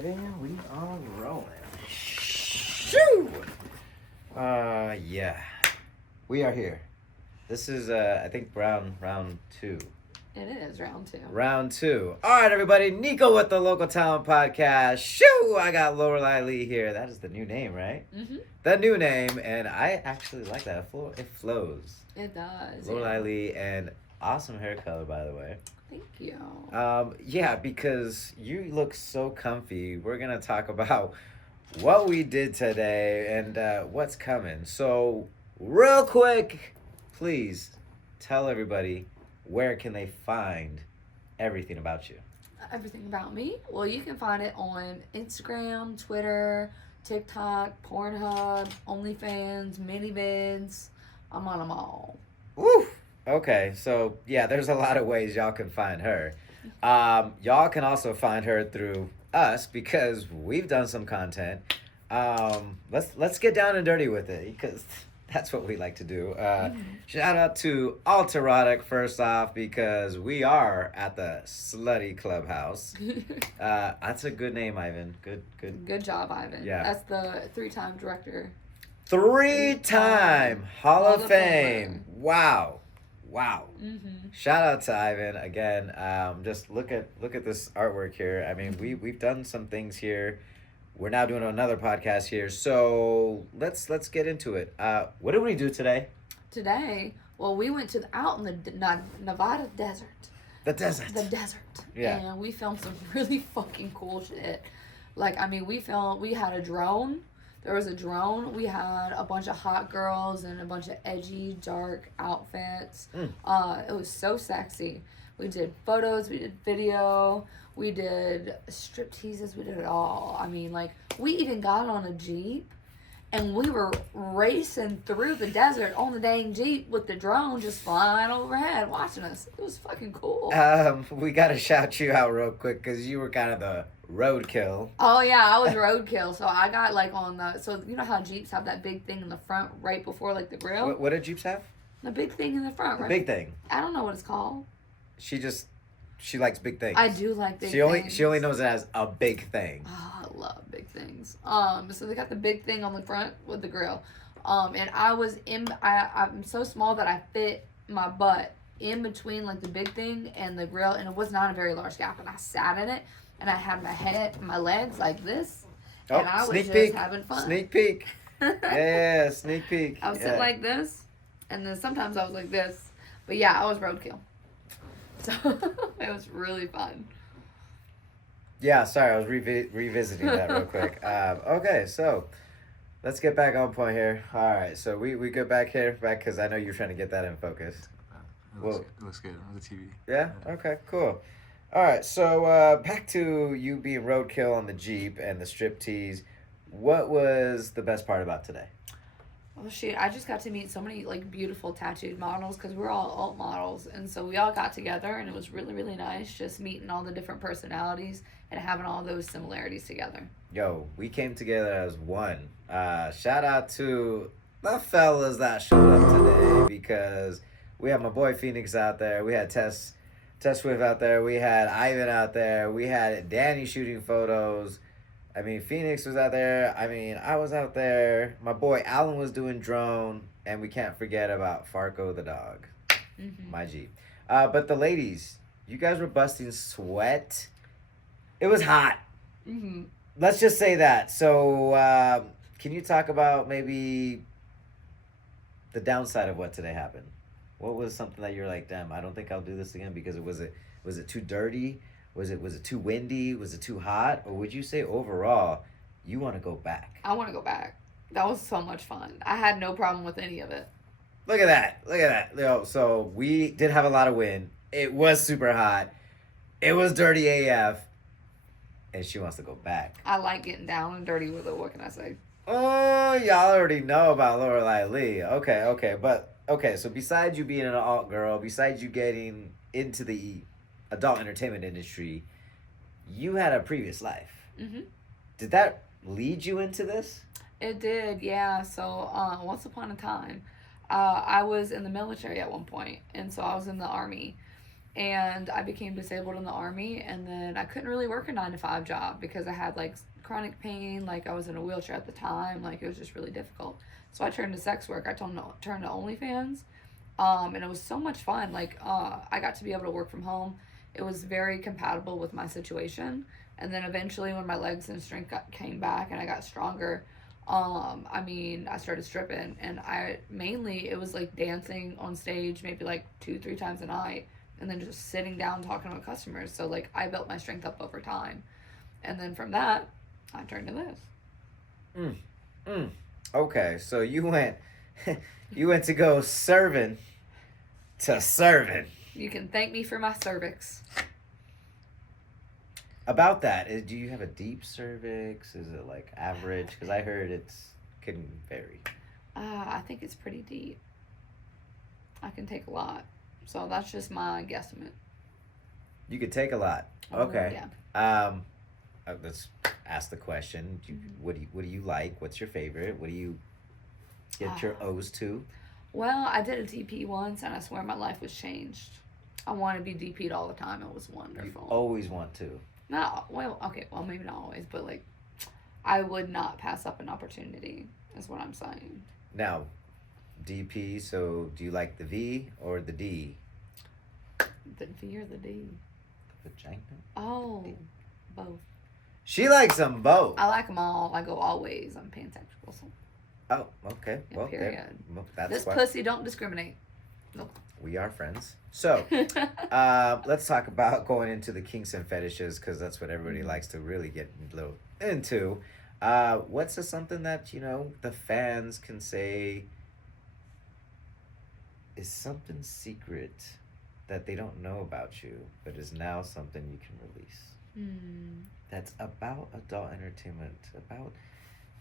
baby. We are rolling. Shoo! Yeah. We are here. This is, I think, round two. It is round two. Round two. All right, everybody. Niko with the Local Talent Podcast. Shoo! I got Lorelai Leigh here. That is the new name, right? Mm-hmm. The new name, and I actually like that. It flows. It does. Lorelai Leigh, and awesome hair color, by the way. Thank you. Yeah, because you look so comfy. We're gonna talk about what we did today and what's coming. So, real quick, please tell everybody where can they find everything about you. Everything about me? Well, you can find it on Instagram, Twitter, TikTok, Pornhub, OnlyFans, ManyVids. I'm on them all. Woo! Okay, so yeah, there's a lot of ways y'all can find her. Y'all can also find her through us because we've done some content. Let's get down and dirty with it because that's what we like to do. Shout out to Alt Erotic first off because we are at the SluttyClubHouse. That's a good name, Ivan. Good job, Ivan. Yeah. That's the 3-time director. 3-time Hall of Fame. Wow. Mm-hmm. Shout out to Ivan again. Just look at this artwork here. I mean, we've done some things here. We're now doing another podcast here. So let's get into it. What did we do today? Today, well, we went out in the Nevada desert. The desert. Yeah. And we filmed some really fucking cool shit. Like, I mean, we had a drone. There was a drone. We had a bunch of hot girls and a bunch of edgy, dark outfits. It was so sexy. We did photos. We did video. We did strip teases. We did it all. I mean, like, we even got on a Jeep. And we were racing through the desert on the dang Jeep with the drone just flying overhead watching us. It was fucking cool. We got to shout you out real quick because you were kind of the roadkill. Oh, yeah, I was roadkill. So I got, like, on the... So, you know how Jeeps have that big thing in the front right before, like, the grill? What did Jeeps have? The big thing in the front, right? Big thing. I don't know what it's called. She likes big things. I do like big things. She only knows it as a big thing. Oh, I love big things. So they got the big thing on the front with the grill. And I'm so small that I fit my butt in between like the big thing and the grill, and it was not a very large gap. And I sat in it, and I had my head, my legs like this, and I was just having fun. Sneak peek. Yeah, sneak peek. I was sitting like this, and then sometimes I was like this. But yeah, I was roadkill. So it was really fun. Yeah, sorry, I was revisiting that real quick. Okay, so let's get back on point here. All right, so we go back because I know you're trying to get that in focus. It looks good on the TV. Yeah? Okay, cool. All right, so back to you being roadkill on the Jeep and the striptease. What was the best part about today? Oh, shit, I just got to meet so many, like, beautiful tattooed models because we're all alt models. And so we all got together, and it was really, really nice just meeting all the different personalities and having all those similarities together. Yo, we came together as one. Shout out to the fellas that showed up today because we had my boy Phoenix out there. We had Tess Swift out there. We had Ivan out there. We had Danny shooting photos. I mean, Phoenix was out there. I mean, I was out there. My boy Alan was doing drone. And we can't forget about Farco the dog. Mm-hmm. My G. But the ladies, you guys were busting sweat. It was hot. Mm-hmm. Let's just say that. So, can you talk about maybe the downside of what today happened? What was something that you're like, damn, I don't think I'll do this again because was it too dirty? Was it too windy? Was it too hot? Or would you say overall you want to go back? I want to go back. That was so much fun. I had no problem with any of it. Look at that. Yo, so we did have a lot of wind. It was super hot. It was dirty AF. And she wants to go back. I like getting down and dirty with it. What can I say? Oh, y'all already know about Lorelai Leigh. Okay. So besides you being an alt girl, besides you getting into the adult entertainment industry, you had a previous life. Mm-hmm. Did that lead you into this? It did, yeah. So once upon a time, I was in the military at one point, and so I was in the Army. and I became disabled in the Army, and then I couldn't really work a 9-to-5 job because I had like chronic pain, like I was in a wheelchair at the time, like it was just really difficult. So I turned to sex work. I turned to OnlyFans, and it was so much fun. Like I got to be able to work from home. It was very compatible with my situation. And then eventually, when my legs and strength came back and I got stronger, I started stripping, and it was like dancing on stage maybe like 2-3 times a night, and then just sitting down talking with customers. So like I built my strength up over time, and then from that I turned to this. Okay, so you went to go serving to serving. You can thank me for my cervix. About that, do you have a deep cervix? Is it like average? Because I heard it can vary. I think it's pretty deep. I can take a lot. So that's just my guesstimate. You could take a lot. Okay. Yeah. Let's ask the question. What do you like? What's your favorite? What do you get your O's to? Well, I did a DP once, and I swear my life was changed. I want to be DP'd all the time. It was wonderful. You always want to. No, well, okay, well, maybe not always, but like, I would not pass up an opportunity, is what I'm saying. Now, DP, so do you like the V or the D? The V or the D? Vagina? Oh, both. She likes them both. I like them all. I go always. I'm pansexual. So. Oh, okay. Yeah, well, period. That's this why pussy don't discriminate. Nope. we are friends. So, let's talk about going into the kinks and fetishes, because that's what everybody likes to really get a little into. What's something that, the fans can say is something secret that they don't know about you, but is now something you can release? That's about adult entertainment, about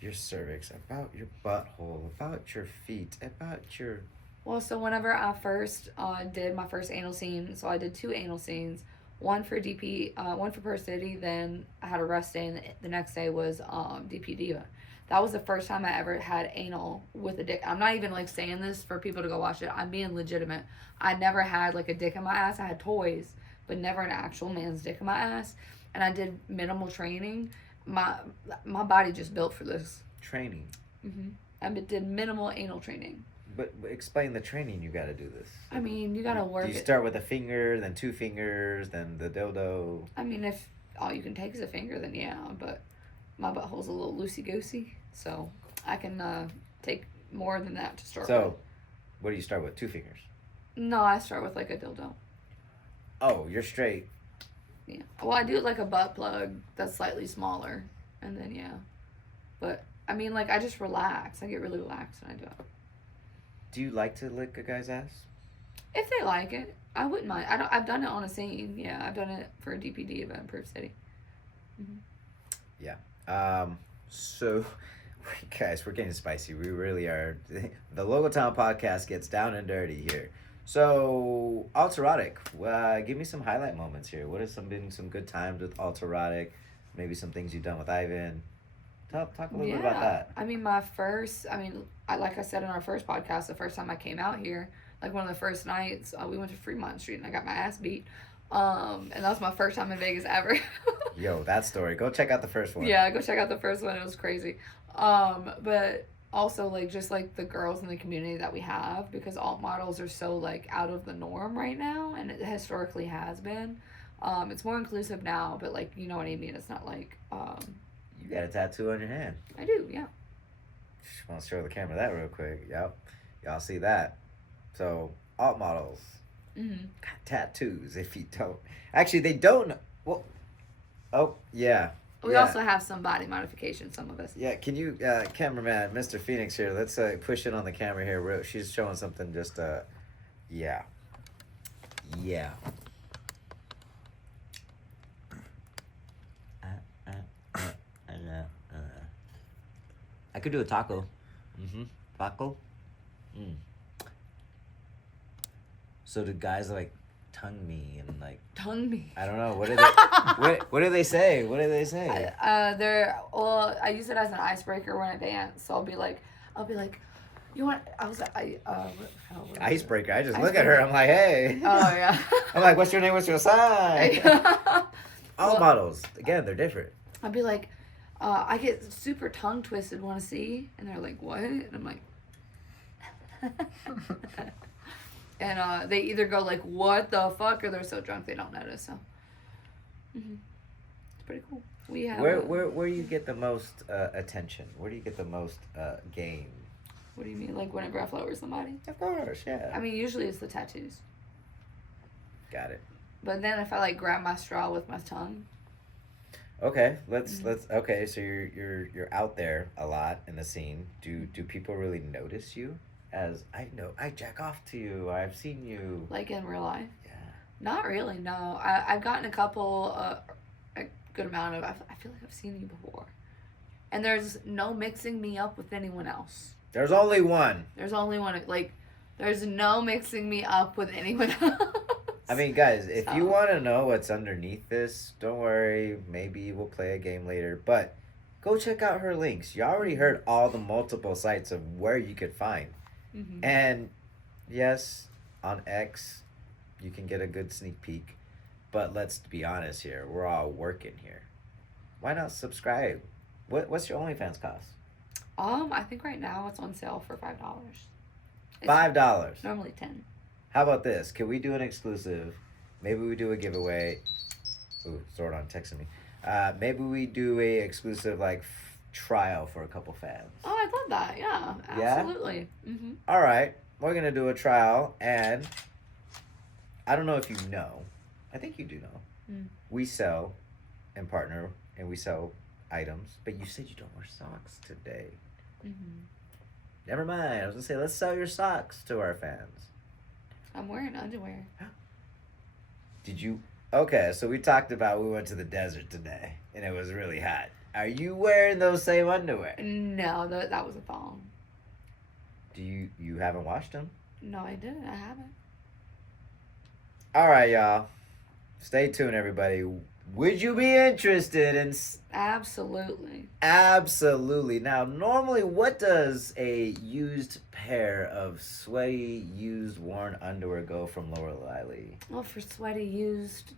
your cervix, about your butthole, about your feet, about your... Well, so whenever I first did my first anal scene, so I did 2 anal scenes, one for DP, one for Per City, then I had a rest day, and the next day was DP Diva. That was the first time I ever had anal with a dick. I'm not even like saying this for people to go watch it. I'm being legitimate. I never had like a dick in my ass. I had toys, but never an actual man's dick in my ass. And I did minimal training. My body just built for this. Training? I did minimal anal training. But explain the training. You got to do this. I mean, you got to work. Do you start with a finger, then 2 fingers, then the dildo? I mean, if all you can take is a finger, then yeah. But my butthole's a little loosey-goosey, so I can take more than that to start with. So, what do you start with? 2 fingers? No, I start with like a dildo. Oh, you're straight. Yeah. Well, I do like a butt plug that's slightly smaller, and then yeah. But I mean, like I just relax. I get really relaxed when I do it. Do you like to lick a guy's ass? If they like it, I wouldn't mind. I've done it on a scene. Yeah, I've done it for a DPD event in Proof City. Yeah. So, guys, we're getting spicy. We really are. The Local Town Podcast gets down and dirty here. So, Alt Erotic, give me some highlight moments here. What have been some good times with Alt Erotic? Maybe some things you've done with Ivan. Talk a little bit about that. I mean, like I said in our first podcast, the first time I came out here, like one of the first nights, we went to Fremont Street and I got my ass beat. And that was my first time in Vegas ever. Yo, that story. Go check out the first one. Yeah, go check out the first one. It was crazy. But also, like, just, like, the girls in the community that we have, because alt models are so, like, out of the norm right now, and it historically has been. It's more inclusive now, but, like, you know what I mean? It's not, like, You got a tattoo on your hand. I do, yeah. Just want to show the camera that real quick. Yep. Y'all see that. So, alt models. Got tattoos if you don't. Actually, they don't. Well, oh, yeah. We also have some body modification, some of us. Yeah, can you, cameraman, Mr. Phoenix here, let's push it on the camera here. She's showing something just, yeah. Yeah. I could do a taco. Taco? So the guys like tongue me and like Tongue me. I don't know. What do they what do they say? What do they say? I use it as an icebreaker when I dance. So I'll be like, You want? I was what was it? Icebreaker. I just look at her. I'm like, hey. Oh yeah. I'm like, what's your name? What's your sign? All Well, models, again, they're different. I'd be like, I get super tongue twisted. Want to see? And they're like, what? And I'm like. And they either go like, what the fuck, or they're so drunk they don't notice. So, it's pretty cool. We have Where do you get the most attention? Where do you get the most game? What do you mean, like whenever I flirt with somebody? Of course, yeah. I mean, usually it's the tattoos. Got it. But then if I like grab my straw with my tongue. Okay, let's okay. So you're out there a lot in the scene. Do people really notice you? As I jack off to you. I've seen you. Like in real life? Yeah. Not really, no. I've gotten a couple, a good amount of, I feel like I've seen you before. And there's no mixing me up with anyone else. There's only one. There's only one, like, there's no mixing me up with anyone else. I mean, guys, if you want to know what's underneath this, don't worry. Maybe we'll play a game later. But go check out her links. You already heard all the multiple sites of where you could find. Mm-hmm. And yes, on X, you can get a good sneak peek. But let's be honest here. We're all working here. Why not subscribe? What's your OnlyFans cost? I think right now it's on sale for $5. $5. Normally 10. How about this? Can we do an exclusive? Maybe we do a giveaway. Ooh, Zordon texting me. Maybe we do a exclusive like trial for a couple fans. Oh, I love that. Yeah, absolutely. Yeah? Mm-hmm. All right, we're gonna do a trial, and I don't know if you know. I think you do know. We sell and partner, and we sell items. But you said you don't wear socks today. Mm-hmm. Never mind. I was gonna say let's sell your socks to our fans. I'm wearing underwear. Did you? Okay, so we talked about we went to the desert today, and it was really hot. Are you wearing those same underwear? No, that was a thong. Do you haven't washed them? No, I didn't. I haven't. All right, y'all. Stay tuned, everybody. Would you be interested in? Absolutely. Absolutely. Now, normally, what does a used pair of sweaty, used, worn underwear go from Lorelai Leigh? Well, for sweaty, used,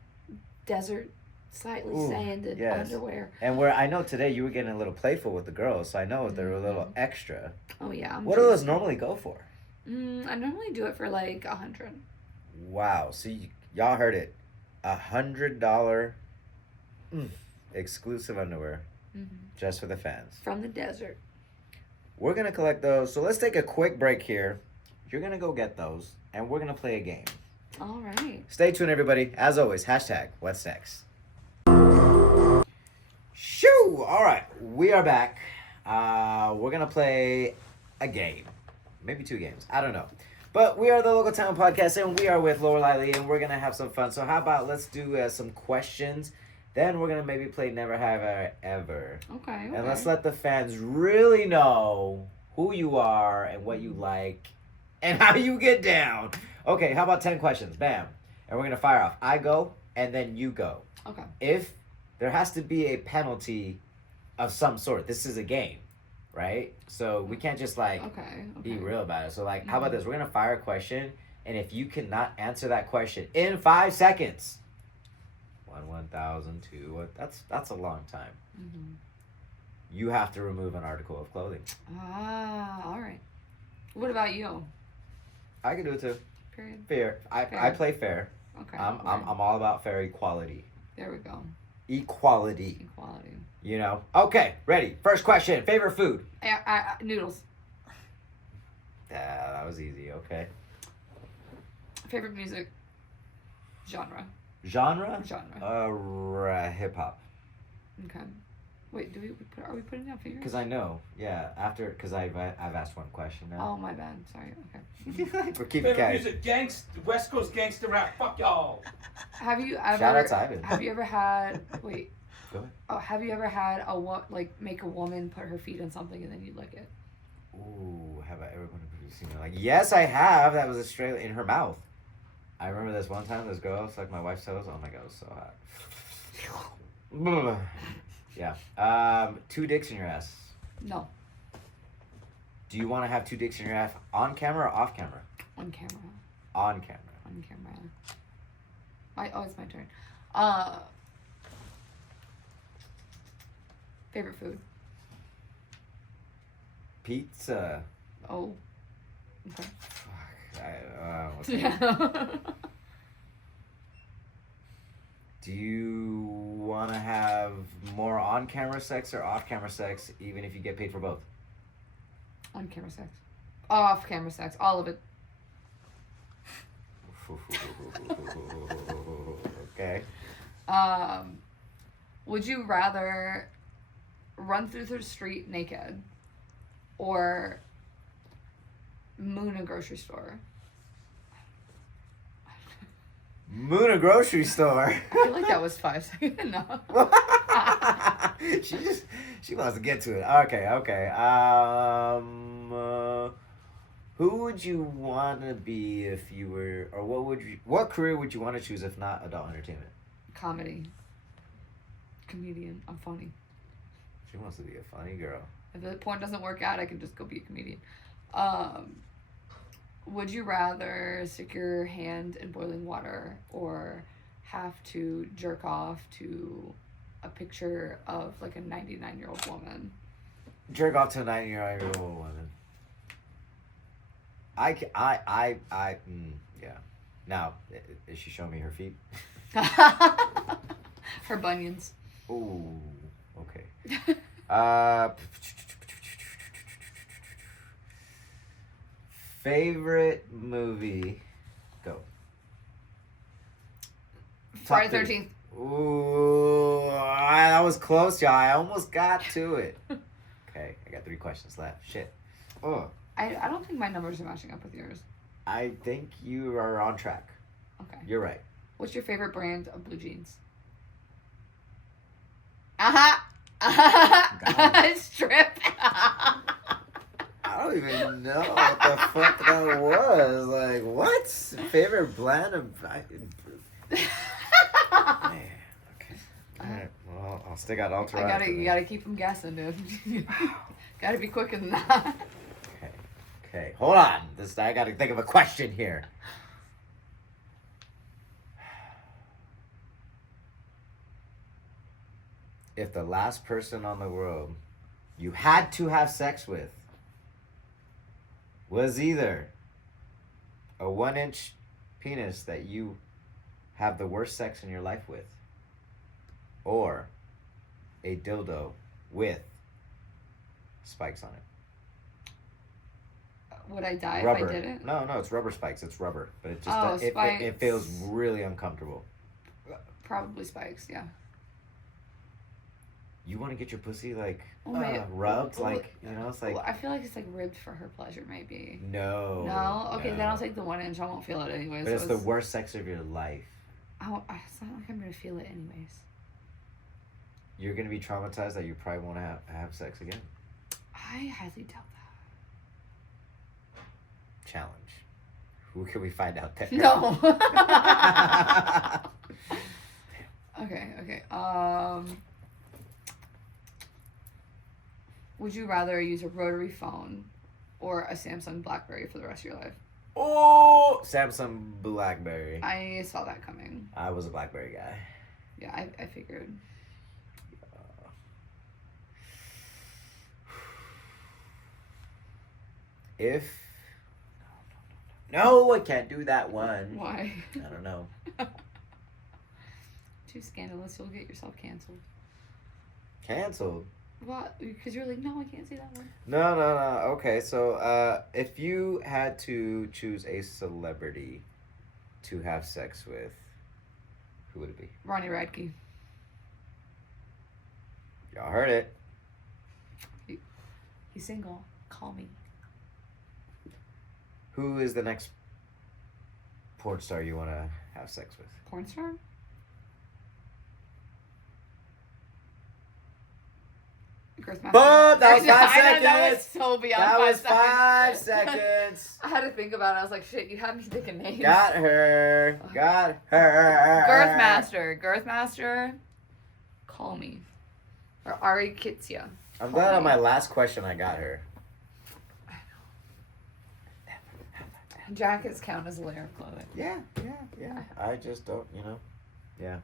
desert, slightly sanded underwear. And where I know today you were getting a little playful with the girls, so I know they were a little extra. Oh yeah. What do those normally go for? I normally do it for like $100. Wow. So y'all heard it, $100 exclusive underwear, just for the fans from the desert. We're gonna collect those. So let's take a quick break here. You're gonna go get those, and we're gonna play a game. All right. Stay tuned, everybody. As always, hashtag what's next. Shoo! All right, we are back. We're gonna play a game, maybe 2 games. I don't know, but we are the Local Town Podcast, and we are with Lorelai Leigh, and we're gonna have some fun. So how about let's do some questions. Then we're gonna maybe play Never Have I Ever. Okay. And let's let the fans really know who you are and what you like and how you get down. Okay, how about 10 questions? Bam. And we're gonna fire off. I go and then you go. Okay. If there has to be a penalty of some sort, this is a game, right? So we can't just like be real about it. So like, how about this? We're gonna fire a question, and if you cannot answer that question in 5 seconds. 1,000, 2. That's a long time. You have to remove an article of clothing. All right. What about you? I can do it too. Period. Fair. I play fair. Okay. I'm all about fair equality. There we go. Equality. Equality. You know. Okay. Ready. First question. Favorite food. Noodles. That was easy. Okay. Favorite music genre. Genre? Hip hop. Okay. Wait, are we putting down fingers? Because I know, yeah. Because I've asked one question now. Oh, my bad. Sorry. Okay. We're keeping cash. Music, West Coast gangster rap. Fuck y'all. Have you ever? Shout out to Ivan. Have you ever had? Wait. Go ahead. Oh, have you ever had make a woman put her feet on something and then you lick it? Ooh, have I ever been producing it? Like, yes, I have. That was a straight in her mouth. I remember this one time, this girl sucked my wife's toes. Oh my god, it was so hot. Yeah. 2 dicks in your ass. No. Do you want to have two dicks in your ass on camera or off camera? On camera. On camera. On camera. It's my turn. Favorite food? Pizza. Oh. Okay. Fuck. Okay. Yeah. Do you want to have more on-camera sex or off-camera sex, even if you get paid for both? On camera sex. Off camera sex. All of it. Okay. Would you rather run through the street naked or moon a grocery store? Moon a grocery store. I feel like that was 5 seconds. No. She wants to get to it. Okay. Who would you want to be if you were, or what career would you want to choose if not adult entertainment? Comedy. Comedian. I'm funny. She wants to be a funny girl. If the porn doesn't work out, I can just go be a comedian. Would you rather stick your hand in boiling water or have to jerk off to a picture of like a 99-year-old woman? Jerk off to a 90-year-old woman. Yeah. Now, is she showing me her feet? Her bunions. Ooh, okay. Favorite movie? Go. Friday Top 13th. Ooh, that was close, y'all. I almost got to it. Okay, I got 3 questions left. Shit. Oh. I don't think my numbers are matching up with yours. I think you are on track. Okay. You're right. What's your favorite brand of blue jeans? Strip. I don't even know what the fuck that was. Like, what? Favorite brand of... Man, okay. Alright, well, I'll stick out Alt Erotic. You gotta keep them guessing, dude. Gotta be quicker than that. Okay, hold on. I gotta think of a question here. If the last person on the world you had to have sex with was either a 1-inch penis that you have the worst sex in your life with, or a dildo with spikes on it. Would I die Rubber. if I didn't? No, it's rubber spikes. It's rubber, but it just it feels really uncomfortable. Probably spikes, yeah. You want to get your pussy like rubbed, well, like, you know, it's like. Well, I feel like it's like ribbed for her pleasure, maybe. No. No. Okay, then I'll take the 1-inch. I won't feel it anyways. But it's the worst sex of your life. It's not like I'm gonna feel it anyways. You're gonna be traumatized that you probably won't have sex again. I highly doubt that. Challenge. Who can we find out that? No. Okay. Would you rather use a rotary phone or a Samsung BlackBerry for the rest of your life? Oh, Samsung BlackBerry. I saw that coming. I was a BlackBerry guy. Yeah, I figured. No, I can't do that one. Why? I don't know. Too scandalous. You'll get yourself canceled. Canceled? What? Because you're like, no, I can't say that one. No. Okay, so if you had to choose a celebrity to have sex with, who would it be? Ronnie Radke. Y'all heard it. He's single. Call me. Who is the next porn star you want to have sex with? Porn star? Girth Master. Boom! That was 5 I know, seconds. that was so beyond That 5 was seconds. 5 seconds. I had to think about it. I was like, shit, you had me thinking names. Got her. Girth Master. Call me. Or Ari Kitsia. I'm glad on my last question I got her. Jackets count as a layer of clothing. Yeah. I just don't, Yeah.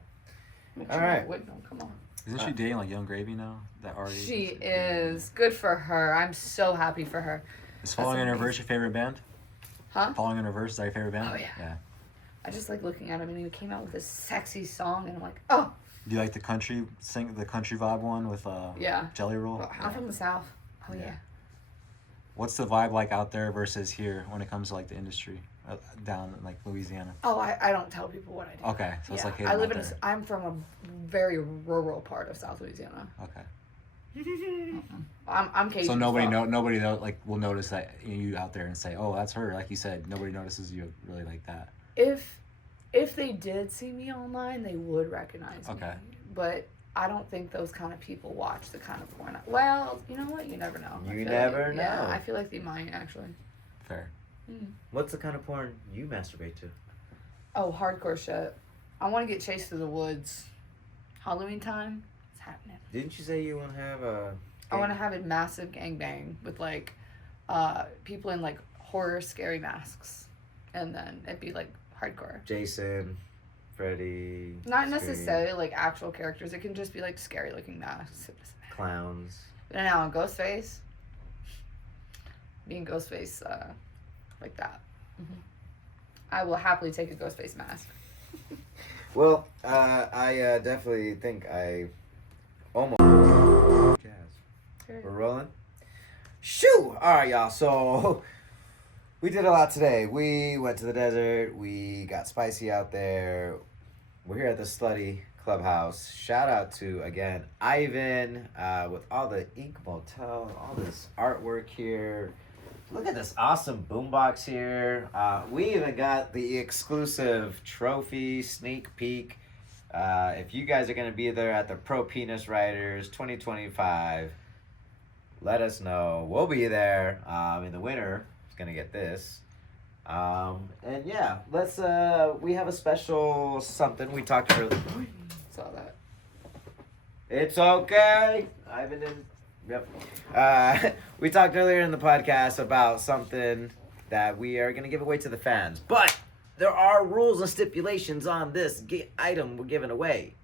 But All you know, right. Would know, come on. Isn't she dating like Young Gravy now? That already. She is. Good for her. I'm so happy for her. Is Falling in Reverse your favorite band? Huh? Falling in Reverse is that your favorite band? Oh, yeah. Yeah. I just like looking at him, and he came out with this sexy song, and I'm like, oh. Do you like the country vibe one with Yeah. Jelly Roll? Well, I'm from the South. Oh, yeah. What's the vibe like out there versus here when it comes to like the industry down in like Louisiana? Oh, I don't tell people what I do. Okay, so it's like I live I'm from a very rural part of South Louisiana. Okay. I'm Cajun. So nobody as well. nobody will notice that you out there and say, oh, that's her. Like you said, nobody notices you really like that. If they did see me online, they would recognize me. Okay. But I don't think those kind of people watch the kind of porn. Well, you know what? You never know. You never know. Yeah, I feel like they might actually. Fair. What's the kind of porn you masturbate to? Oh, hardcore shit. I want to get chased through the woods. Halloween time, it's happening. Didn't you say you want to have a... I want to have a massive gangbang with like people in like horror scary masks. And then it'd be like hardcore. Jason, Freddy... Not Scream, necessarily like actual characters. It can just be like scary looking masks. Clowns. And now Ghostface. Being Ghostface like that. I will happily take a Ghostface mask. Well, I definitely think I almost... Jazz. We're rolling? Shoo! Alright, y'all. So, we did a lot today. We went to the desert. We got spicy out there. We're here at the Slutty Clubhouse. Shout out to, again, Ivan with all the Ink Motel, all this artwork here. Look at this awesome boombox here. We even got the exclusive trophy sneak peek. If you guys are going to be there at the Pro Penis Riders 2025, let us know. We'll be there. And the winner is going to get this. And yeah, let's, we have a special something. We talked earlier. Saw that. It's okay. Ivan didn't. Yep. We talked earlier in the podcast about something that we are going to give away to the fans. But there are rules and stipulations on this item we're giving away.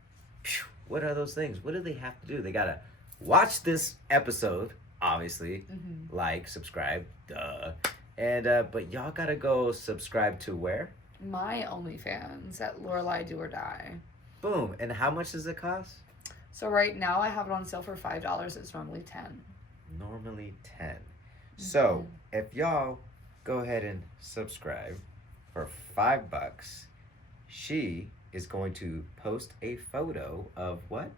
Phew, what are those things? What do they have to do? They got to watch this episode, obviously. Like, subscribe, duh. And, but y'all got to go subscribe to where? My OnlyFans at Lorelai Do or Die. Boom. And how much does it cost? So right now I have it on sale for $5. It's normally $10. Normally 10. So if y'all go ahead and subscribe for $5, she is going to post a photo of what?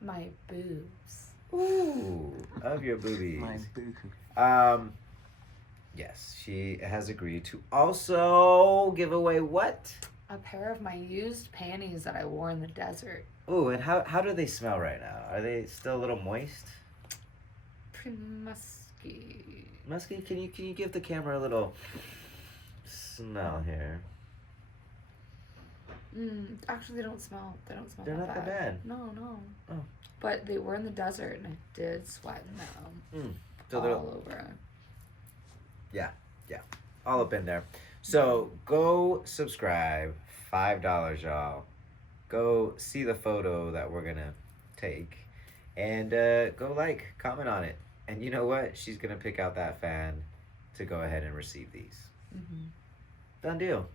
My boobs. Ooh, of your boobies. My boo. Yes, she has agreed to also give away what? A pair of my used panties that I wore in the desert. Ooh, and how do they smell right now? Are they still a little moist? Pretty musky. Musky, can you give the camera a little smell here? Actually, they don't smell. They don't smell. They're not that bad. No. Oh. But they were in the desert, and I did sweat in them. So they're all over. Yeah, all up in there. So go subscribe, $5, y'all. Go see the photo that we're gonna take, and go like, comment on it. And you know what? She's gonna pick out that fan to go ahead and receive these. Done deal.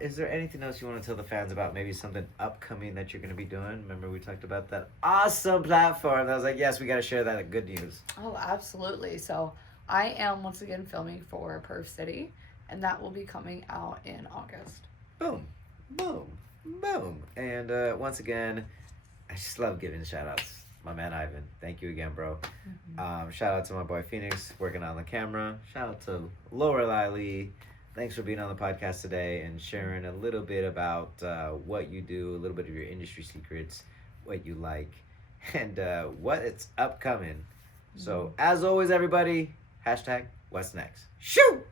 Is there anything else you want to tell the fans about? Maybe something upcoming that you're gonna be doing? Remember we talked about that awesome platform. I was like, yes, we gotta share that good news. Oh, absolutely. So I am once again filming for Perf City, and that will be coming out in August. Boom, boom, boom. And once again, I just love giving shout outs. My man Ivan, thank you again, bro. Shout out to my boy Phoenix working on the camera. Shout out to Lorelai Leigh. Thanks for being on the podcast today and sharing a little bit about what you do, a little bit of your industry secrets, what you like, and what it's upcoming. So as always, everybody, #what's next. Shoot!